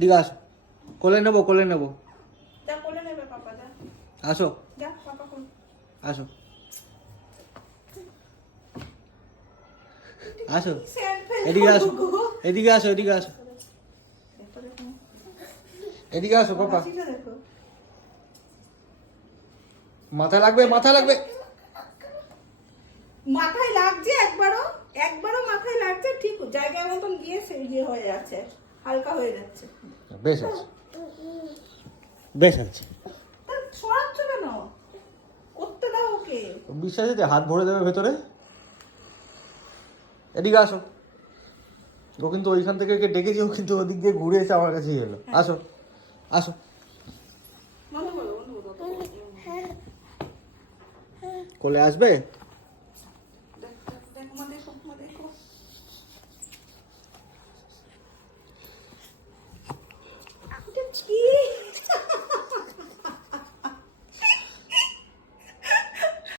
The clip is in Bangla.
এদিকে আসো, কোলে নেবো কোলে নেবো। যা কোলে নেবে পাপা, যা আসো যা পাপা কোলে। আসো আসো, এদিকে আসো, এদিকে আসো, এদিকে আসো, এদিকে আসো পাপা। দেখো মাথায় লাগবে, মাথায় লাগবে। মাথায় লাগছে, একবারও মাথায় লাগছে, ঠিক জায়গার মতন গিয়ে সে ইয়ে হয়ে যাচ্ছে, হালকা হয়ে যাচ্ছে। বেশ আছে, বেশ আছে। তার ছড়াচ্ছ কেন? করতে দাও ওকে। বিশ্বাস আছে হাত ভরে দেবে ভেতরে। এদিকে আসো। ও কিন্তু ওইখান থেকে ডেকেছি, ও কিন্তু ওদিক দিয়ে ঘুরে এসে আমার কাছেই এলো। আসো আসো। বন্ধ করো, বন্ধ করো। কোলে আসবে? দেখ দেখ, মা দেখো, মা দেখো। এটা কি